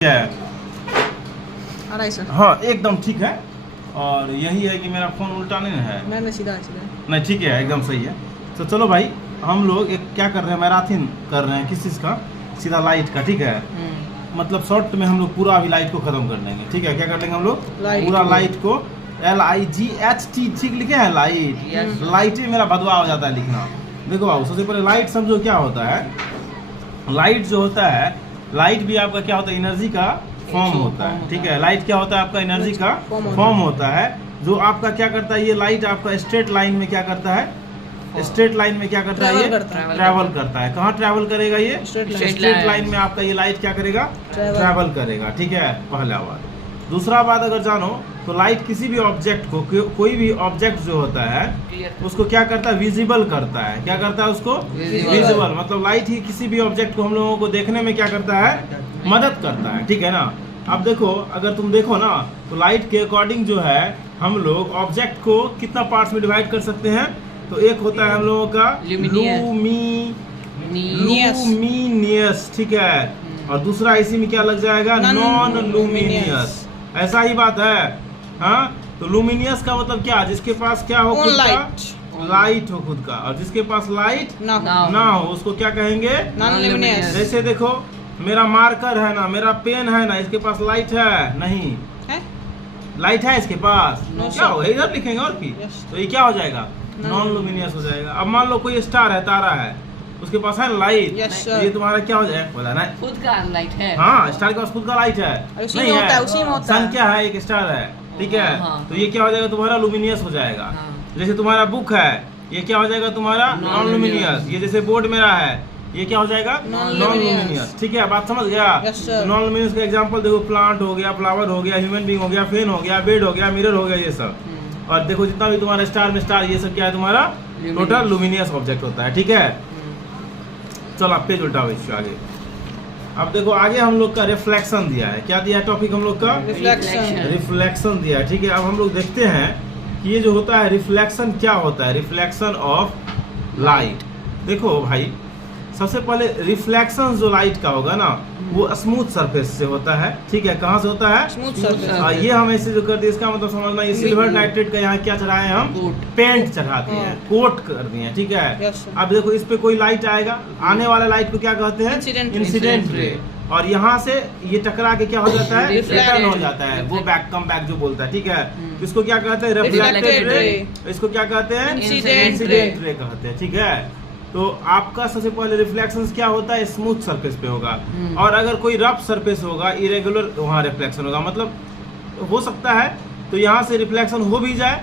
है। 250। हाँ एकदम ठीक है। और यही है कि मेरा फोन उल्टा नहीं है, मैंने सीधा सीधा नहीं ठीक है, एकदम सही है। तो चलो भाई, हम लोग एक क्या कर रहे हैं, मैराथन कर रहे हैं किस चीज़ का, सीधा लाइट का। ठीक है, मतलब शॉर्ट में हम लोग पूरा अभी लाइट को खत्म कर लेंगे। ठीक है, क्या कर लेंगे हम लोग पूरा लाइट को, LIGHT ठीक लिखे हैं लाइट। लाइट ही मेरा बदवा हो जाता है लिखना। देखो बाबू, सबसे पहले लाइट समझो क्या होता है। लाइट जो होता है, लाइट भी आपका क्या होता है, एनर्जी का फॉर्म होता है। ठीक है, लाइट क्या होता है आपका, एनर्जी का फॉर्म होता है, जो आपका क्या करता है, ये लाइट आपका स्ट्रेट लाइन में क्या करता है, स्ट्रेट लाइन में क्या करता है, ये ट्रैवल करता है। कहाँ ट्रैवल करेगा ये, स्ट्रेट लाइन में आपका ये लाइट क्या करेगा, ट्रैवल करेगा। ठीक है, पहला बात। दूसरा बात अगर जानो तो लाइट किसी भी ऑब्जेक्ट को, कोई भी ऑब्जेक्ट जो होता है उसको क्या करता है, विजिबल करता है। क्या करता है उसको, विजिबल। मतलब लाइट ही किसी भी ऑब्जेक्ट को हम लोगों को देखने में क्या करता है, मदद करता है। ठीक है ना। अब देखो, अगर तुम देखो ना तो लाइट के अकॉर्डिंग जो है हम लोग ऑब्जेक्ट को कितना पार्ट्स में डिवाइड कर सकते हैं। तो एक होता है हम लोगों का लूमिनियस, ठीक है, और दूसरा इसी में क्या लग जाएगा, नॉन लूमिनियस। ऐसा ही बात है। हाँ, तो लूमिनियस का मतलब क्या, जिसके पास क्या हो, खुद का लाइट हो खुद का, और जिसके पास लाइट ना हो उसको क्या कहेंगे, नॉन लुमिनियस। जैसे देखो, मेरा मार्कर है ना, मेरा पेन है ना, इसके पास लाइट है नहीं है? लाइट है इसके पास, No, क्या हो, इधर लिखेंगे और की। Yes. तो ये क्या हो जाएगा, नॉन लुमिनियस हो जाएगा। अब मान लो कोई स्टार है, तारा है, उसके पास है लाइट, Yes, तो sir. ये तुम्हारा क्या हो जाएगा, बोला ना, खुद का लाइट है। हाँ, स्टार के पास खुद का लाइट है, उसी नहीं में होता है, है, उसी में होता सन है। क्या है, एक स्टार है। ठीक है, हाँ। तो ये क्या हो जाएगा तुम्हारा, लुमिनियस हो जाएगा। हाँ। जैसे तुम्हारा बुक है, ये क्या हो जाएगा तुम्हारा, नॉन लुमिनियस। ये जैसे बोर्ड मेरा है, ये क्या हो जाएगा, नॉन लुमिनियस। ठीक है, बात समझ गया। Yes, sir. नॉन लुमिनियस का एग्जांपल देखो, प्लांट हो गया, फ्लावर हो गया, ह्यूमन बीइंग हो गया, फैन हो गया, बेड हो गया, मिरर हो गया, ये सब। और देखो जितना भी तुम्हारा स्टार में स्टार, ये सब क्या है तुम्हारा, टोटल लुमिनियस ऑब्जेक्ट होता है। ठीक है, चलो आप पेज उल्टाओ इससे आगे। अब देखो आगे हम लोग का रिफ्लेक्शन दिया है। क्या दिया है टॉपिक हम लोग का, रिफ्लेक्शन। रिफ्लेक्शन दिया है। ठीक है, अब हम लोग देखते हैं कि ये जो होता है रिफ्लेक्शन क्या होता है, रिफ्लेक्शन ऑफ लाइट। देखो भाई, सबसे पहले रिफ्लेक्शन जो लाइट का होगा ना, वो स्मूथ सरफेस से होता है। ठीक है, कहाँ से होता है, स्मूथ सरफेस। ये हम ऐसे जो कर दिए, इसका मतलब समझना, ये सिल्वर नाइट्रेट का यहाँ क्या चढ़ाए हैं हम, पेंट चढ़ाते हैं, कोट कर दिए। ठीक है, Yes, sir. अब देखो इस पे कोई लाइट आएगा, आने वाला लाइट को क्या कहते हैं, इंसिडेंट रे। और यहाँ से ये टकरा के क्या हो जाता है, रिफ्लेक्ट हो जाता है, वो बैक कम बैक जो बोलता है। ठीक है, इसको क्या कहते हैं, रिफ्लेक्टेड रे। इसको क्या कहते हैं, इंसिडेंट रे कहते हैं। ठीक है, तो आपका सबसे पहले रिफ्लेक्शन क्या होता है, स्मूथ सरफेस पे होगा। और अगर कोई रफ सरफेस होगा, इरेगुलर, वहाँ रिफ्लेक्शन होगा। मतलब हो सकता है तो यहाँ से रिफ्लेक्शन हो भी जाए,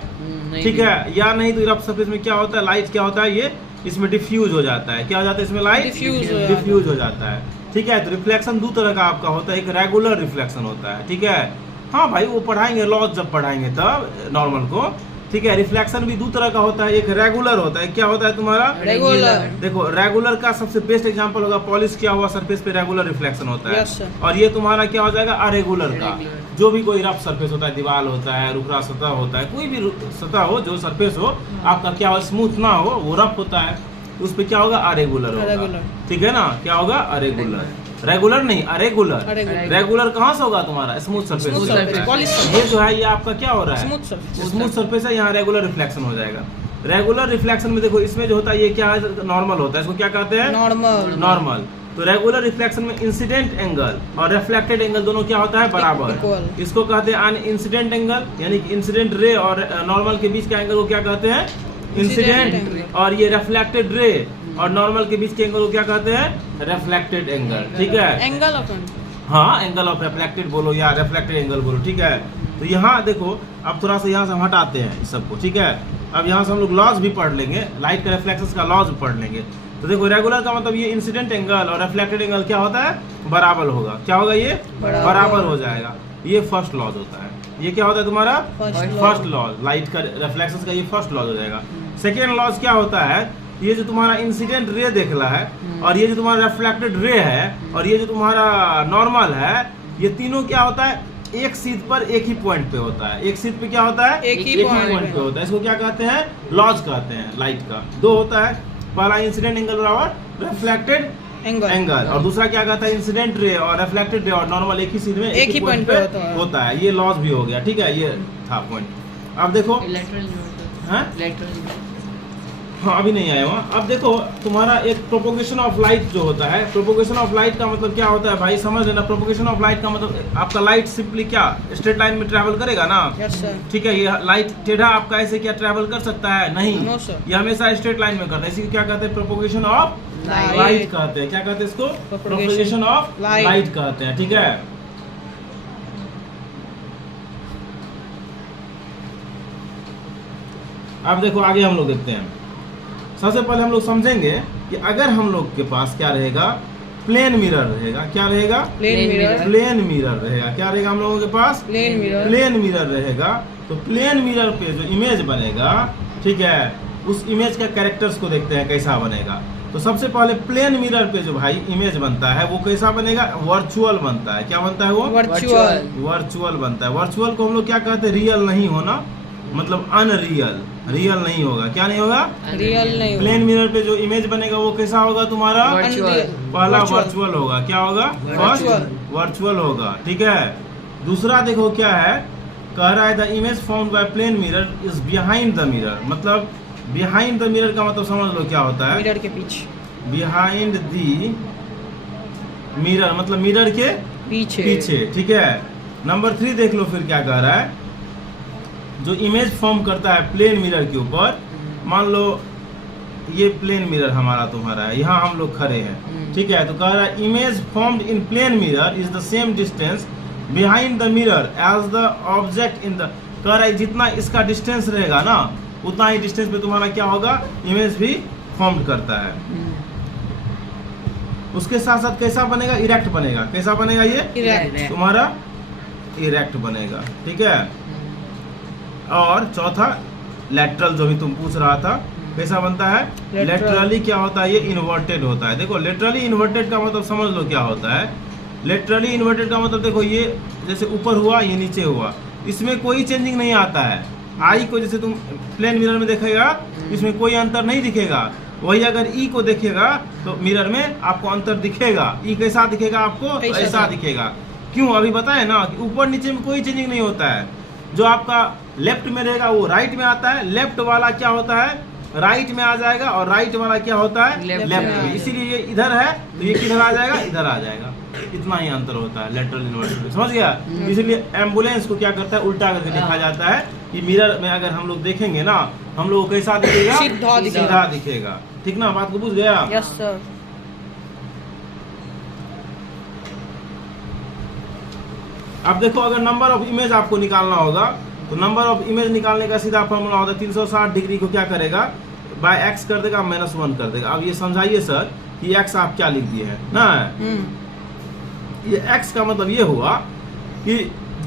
ठीक है, या नहीं तो रफ सरफेस में क्या होता है, लाइट क्या होता है, ये इसमें डिफ्यूज हो जाता है। क्या हो जाता है, इसमें लाइट डिफ्यूज हो जाता है। ठीक है, तो रिफ्लेक्शन दो तरह का आपका होता है, एक रेगुलर रिफ्लेक्शन होता है। ठीक है, हाँ भाई, वो पढ़ाएंगे लॉज जब पढ़ाएंगे तब नॉर्मल को। ठीक है, रिफ्लेक्शन भी दो तरह का होता है, एक रेगुलर होता है। क्या होता है तुम्हारा, रेगुलर। देखो रेगुलर का सबसे बेस्ट एग्जांपल होगा, पॉलिश किया हुआ सरफेस पे रेगुलर रिफ्लेक्शन होता है। Yes, sir. और ये तुम्हारा क्या हो जाएगा, अरेगुलर का। जो भी कोई रफ सरफेस होता है, दीवार होता है, रुखरा सतह होता है, कोई भी सतह हो, जो सरफेस हो आपका क्या हो, स्मूथ ना हो, वो रफ होता है, उस पे क्या होगा, अरेगुलर होगा। ठीक है ना, क्या होगा, अरेगुलर। रेगुलर नहीं, अरेगुलर। रेगुलर कहाँ से होगा तुम्हारा, स्मूथ सरफेस। ये जो है ये आपका क्या हो रहा है, स्मूथ सरफेस है, यहाँ रेगुलर रिफ्लेक्शन हो जाएगा। रेगुलर रिफ्लेक्शन में देखो, इसमें जो होता है ये क्या है, नॉर्मल होता है, इसको क्या कहते हैं, नॉर्मल। तो रेगुलर रिफ्लेक्शन में इंसिडेंट एंगल और रिफ्लेक्टेड एंगल दोनों क्या होता है, बराबर। इसको कहते हैं अन इंसिडेंट एंगल, यानी कि इंसिडेंट रे और नॉर्मल के बीच का एंगल को क्या कहते हैं, इंसिडेंट। और ये रिफ्लेक्टेड रे और नॉर्मल के बीच के एंगल को क्या कहते हैं, रिफ्लेक्टेड एंगल। ठीक है, एंगल ऑफ, हाँ, एंगल ऑफ रिफ्लेक्टेड बोलो या रिफ्लेक्टेड एंगल बोलो। ठीक है, तो यहाँ देखो, अब थोड़ा सा यहाँ से हम हटाते हैं इस सबको। ठीक है, अब यहाँ से हम लोग लॉज भी पढ़ लेंगे, लाइट का रिफ्लेक्शन का लॉज पढ़ लेंगे। तो देखो, रेगुलर का मतलब ये इंसिडेंट एंगल और रिफ्लेक्टेड एंगल क्या होता है, बराबर होगा। क्या होगा, ये बराबर हो जाएगा। ये फर्स्ट लॉज होता है। ये क्या होता है तुम्हारा, फर्स्ट लॉज, लाइट का रिफ्लेक्शन का ये फर्स्ट लॉज हो जाएगा। सेकेंड लॉज क्या होता है, ये जो तुम्हारा इंसिडेंट रे देख रहा है, और ये जो तुम्हारा रिफ्लेक्टेड रे है, और ये जो तुम्हारा नॉर्मल है, ये तीनों क्या होता है, एक सीध पर एक ही पॉइंट पे होता है। एक सीध पे क्या होता है, एक ही पॉइंट पे होता है। इसको क्या कहते हैं, लॉज कहते हैं। लाइट का दो होता है, पहला इंसिडेंट एंगल बराबर रिफ्लेक्टेड एंगल, और दूसरा क्या कहता है इंसिडेंट रे और रिफ्लेक्टेड रे और नॉर्मल एक ही सीन में एक ही पॉइंट पे होता है। ये लॉस भी हो गया, ठीक है, ये था पॉइंट। अब देखो हाँ हाँ अभी नहीं आया वहाँ। अब देखो तुम्हारा एक प्रोपोगेशन ऑफ लाइट जो होता है, प्रोपोगेशन ऑफ लाइट का मतलब क्या होता है भाई, समझ लेना। प्रोपोगेशन ऑफ लाइट का मतलब आपका लाइट सिंपली क्या स्ट्रेट लाइन में ट्रैवल करेगा ना, यस सर। ठीक है। ये लाइट टेढ़ा आपका ऐसे क्या ट्रैवल कर सकता है? नहीं, नो सर। ये हमेशा स्ट्रेट लाइन में करता है। इसी को क्या कहते हैं? Propagation of Light। लाइट कहते हैं। क्या कहते हैं इसको? Propagation of Light। लाइट कहते हैं, ठीक है। अब देखो आगे हम लोग देखते हैं। सबसे पहले हम लोग समझेंगे कि अगर हम लोग के पास क्या रहेगा, प्लेन मिरर रहेगा। क्या रहेगा? Plane mirror. प्लेन मिरर रहेगा। क्या रहेगा हम लोगों के पास? Plane mirror. प्लेन मिरर रहेगा। तो प्लेन मिरर पे जो इमेज बनेगा, ठीक है, उस इमेज का कैरेक्टर्स को देखते हैं कैसा बनेगा। तो सबसे पहले प्लेन मिरर पे जो भाई इमेज बनता है वो कैसा बनेगा? वर्चुअल बनता है। क्या बनता है वो? वर्चुअल। वर्चुअल बनता है। वर्चुअल को हम लोग क्या कहते हैं? रियल नहीं होना, मतलब अनरियल, रियल नहीं होगा। क्या नहीं होगा? रियल नहीं। प्लेन मिरर पे जो इमेज बनेगा वो कैसा होगा तुम्हारा? पहला वर्चुअल होगा। क्या होगा? वर्चुअल होगा, ठीक है। दूसरा देखो क्या है, कह रहा है the image found by plane mirror is behind the mirror. मतलब बिहाइंड द मिरर का मतलब समझ लो क्या होता है? मिरर के पीछे। बिहाइंड दी मिरर मतलब मिरर के पीछे, ठीक है। नंबर 3 देख लो फिर क्या कह रहा है, जो इमेज फॉर्म करता है प्लेन मिरर के ऊपर। मान लो ये प्लेन मिरर हमारा तुम्हारा है, यहाँ हम लोग खड़े हैं, ठीक है। तो कह रहा है image formed in plane mirror is the same distance behind the mirror as the object in the. कह रहा है जितना इसका डिस्टेंस रहेगा ना उतना ही डिस्टेंस पे तुम्हारा क्या होगा? इमेज भी फॉर्म करता है। उसके साथ साथ कैसा बनेगा? इरेक्ट बनेगा। कैसा बनेगा? ये इरेक्ट। तुम्हारा इरेक्ट बनेगा, ठीक है। और चौथा लेटरल, जो भी तुम पूछ रहा था, कैसा बनता है? लेटरली क्या होता है? ये इन्वर्टेड होता है। देखो लेटरली इन्वर्टेड का मतलब समझ लो क्या होता है। लेटरली इन्वर्टेड का मतलब देखो ये जैसे ऊपर हुआ ये नीचे हुआ, इसमें कोई चेंजिंग नहीं आता है। आई को जैसे तुम प्लेन मिरर में देखेगा इसमें कोई अंतर नहीं दिखेगा, वही अगर ई को देखेगा तो मिरर में आपको अंतर दिखेगा। ई कैसा दिखेगा आपको? ऐसा दिखेगा। क्यों? अभी बताए ना कि ऊपर नीचे में कोई चेंजिंग नहीं होता है। जो आपका लेफ्ट में रहेगा वो राइट में आता है, लेफ्ट वाला क्या होता है? राइट में आ जाएगा, और राइट वाला क्या होता है? लेफ्ट में। इसीलिए ये इधर है तो ये किधर आ जाएगा? इधर आ जाएगा। इतना ही अंतर होता है लेटरल इन्वर्टेड, समझ गया? इसीलिए एम्बुलेंस को क्या करता है? उल्टा करके दिखा जाता है कि मिरर में अगर हम लोग देखेंगे ना, हम लोग को कैसा दिखेगा? सीधा दिखेगा, ठीक ना? बात को बुझ गया? Yes sir. अब देखो अगर नंबर ऑफ इमेज आपको निकालना होगा तो नंबर ऑफ इमेज निकालने का सीधा फॉर्मूला होता है 360 डिग्री को क्या करेगा? बाय एक्स कर देगा, -1 कर देगा। अब ये समझाइए सर कि एक्स आप क्या लिख दिए हैं ना? ये एक्स का मतलब ये हुआ कि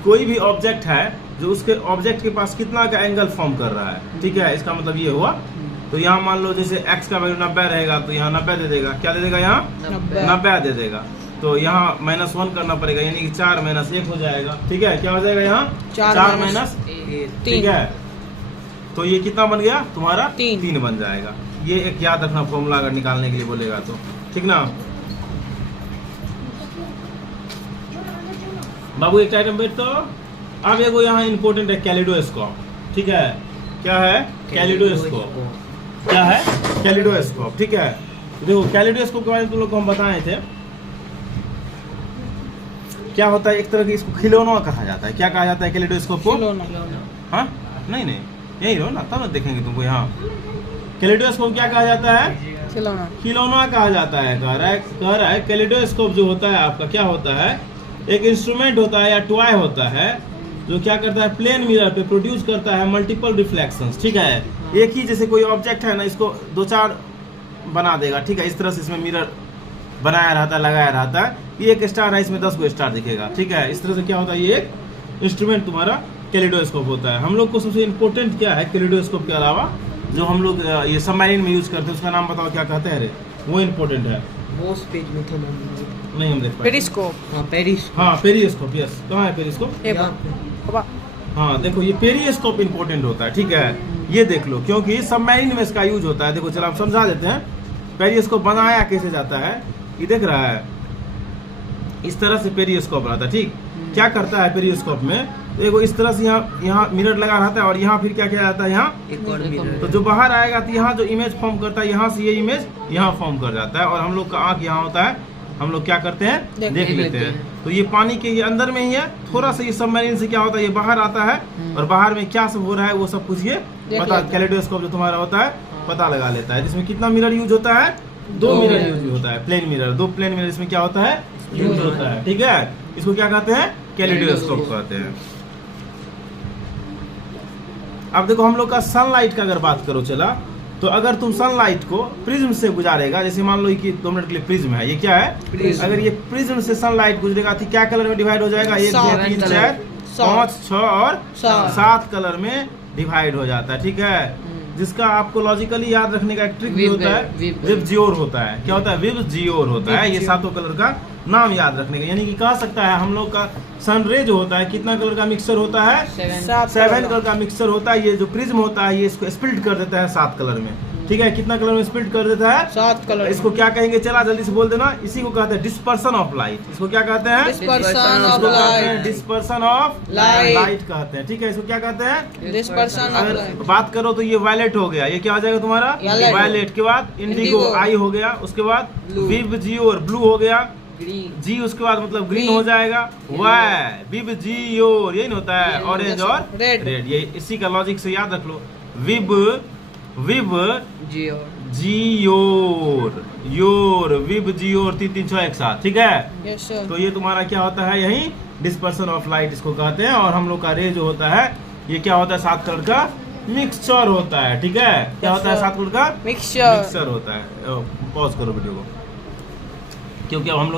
कोई भी ऑब्जेक्ट है जो उसके ऑब्जेक्ट के पास कितना का एंगल फॉर्म कर रहा है, ठीक है। इसका मतलब ये हुआ। तो यहाँ मान लो जैसे एक्स का वैल्यू 90 रहेगा तो यहाँ 90 दे देगा। क्या दे देगा? यहाँ 90 दे देगा। तो यहाँ -1 करना पड़ेगा, यानी कि 4 - 1 हो जाएगा, ठीक है। क्या हो जाएगा? यहाँ 4 - 1, ठीक है। तो ये कितना बन गया तुम्हारा? 3 बन जाएगा। ये एक याद रखना फॉर्मूला अगर निकालने के लिए बोलेगा तो, ठीक ना बाबू? एक आइटम बैठ। तो अब एगो यहाँ इम्पोर्टेंट है कैलिडोस्कोप, ठीक है। क्या है? कैलिडोस्कोप। क्या है? कैलिडोस्कोप, ठीक है। देखो कैलिडोस्कोप के बारे में तुम लोग को हम बताए थे। क्या होता है? एक तरह की इसको खिलौना कहा जाता है। क्या कहा जाता है कैलिडोस्कोप को? हाँ नहीं यही रहो ना, तब ना देखेंगे तुमको। यहाँ कैलिडोस्कोप क्या कहा जाता है? खिलौना कहा जाता है। कह रहा है कैलिडोस्कोप जो होता है आपका क्या होता है? एक इंस्ट्रूमेंट होता है या टॉय होता है जो क्या करता है? प्लेन मिरर पे प्रोड्यूस करता है मल्टीपल रिफ्लेक्शंस, ठीक है। एक ही जैसे कोई ऑब्जेक्ट है ना, इसको 2-4 बना देगा, ठीक है। इस तरह से इसमें मिरर बनाया रहता है, लगाया रहता है। ये एक स्टार है, इसमें 10 गो स्टार दिखेगा, ठीक है। इस तरह से क्या होता है? ये एक इंस्ट्रूमेंट तुम्हारा कैलिडोस्कोप होता है। हम लोग को सबसे इम्पोर्टेंट क्या है कैलिडोस्कोप के अलावा, जो हम लोग ये सबमरीन में यूज करते हैं, उसका नाम बताओ क्या कहते हैं? वो इम्पोर्टेंट है। नहीं हम देख पाए। पेरिस्कोप। हाँ पेरिस्कोप, यस। कहाँ है पेरिस्कोप? हाँ देखो ये पेरिस्कोप इम्पोर्टेंट होता है, ठीक है। ये देख लो, क्योंकि सबमरीन में इसका यूज होता है। देखो चलो आप समझा देते हैं पेरिस्कोप बनाया कैसे जाता है। ये देख रहा है, इस तरह से पेरियोस्कोप रहता है। ठीक, क्या करता है पेरियोस्कोप में, तो एगो इस तरह से यहाँ मिरर लगा रहता है और यहाँ फिर क्या किया जाता है, यहाँ एक और मिरर। तो जो बाहर आएगा तो यहाँ जो इमेज फॉर्म करता है, यहाँ से ये इमेज यहाँ फॉर्म कर जाता है और हम लोग का आँख यहाँ होता है, हम लोग क्या करते हैं, देख लेते हैं। तो ये पानी के ये अंदर में ही है, थोड़ा सा ये सबमरीन से क्या होता है, ये बाहर आता है और बाहर में क्या सब हो रहा है वो सब कुछ ये पता, कैलेडोस्कोप जो तुम्हारा होता है पता लगा लेता है। जिसमें कितना मिरर यूज होता है, 2 मिरर यूज होता है, प्लेन मिरर, 2 प्लेन मिरर इसमें क्या होता है, यूज होता है। ठीक है, इसको क्या कहते हैं, कैलेडोस्कोप कहते हैं। अब देखो हम लोग का सनलाइट का अगर बात करो चला, तो अगर तुम सनलाइट को प्रिज्म से गुजारेगा, जैसे मान लो कि 2 मिनट के लिए प्रिज्म है, ये क्या है, अगर ये प्रिज्म से सनलाइट गुजरेगा तो क्या कलर में डिवाइड हो जाएगा, 1 2 3 4 5 6 और 7 कलर में डिवाइड हो जाता है। ठीक है, जिसका आपको लॉजिकली याद रखने का एक ट्रिक भी होता है, विबजियोर होता है। क्या होता है, विबजियोर होता है, ये 7 कलर का नाम याद रखने का। यानी कि कह सकता है हम लोग का सनरे जो होता है कितना कलर का मिक्सचर होता है, 7 कलर का मिक्सचर होता है। ये जो प्रिज्म होता है ये इसको स्प्लिट कर देता है 7 कलर में। ठीक है, कितना कलर में स्प्लिट कर देता है, 7 कलर। इसको क्या कहेंगे, चला जल्दी से बोल देना, इसी को कहते हैं डिस्पर्सन ऑफ लाइट। इसको क्या कहते हैं, dispersion of light, dispersion of light कहते हैं। ठीक है, इसको क्या कहते हैं, डिस्पर्सन ऑफ अगर लाइट। बात करो तो ये वायलेट हो गया, ये क्या हो जाएगा तुम्हारा, वायलेट के बाद इंडिगो आई हो गया, उसके बाद विबजियोर ब्लू हो गया, जी उसके बाद मतलब ग्रीन हो जाएगा, वाई विबजियोर यही होता है, ऑरेंज और रेड। ये इसी का लॉजिक से याद रख लो, जियोर योर विबजियोर 3 3 6 एक साथ। ठीक है, यस सर। तो ये तुम्हारा क्या होता है, यही डिस्पर्सन ऑफ लाइट इसको कहते हैं। और हम लोग का रे जो होता है ये क्या होता है, 7 कलर का मिक्सचर होता है। ठीक है, क्या होता है, 7 कलर का मिक्सचर होता है। पॉज करो वीडियो को, क्योंकि अब हम लोग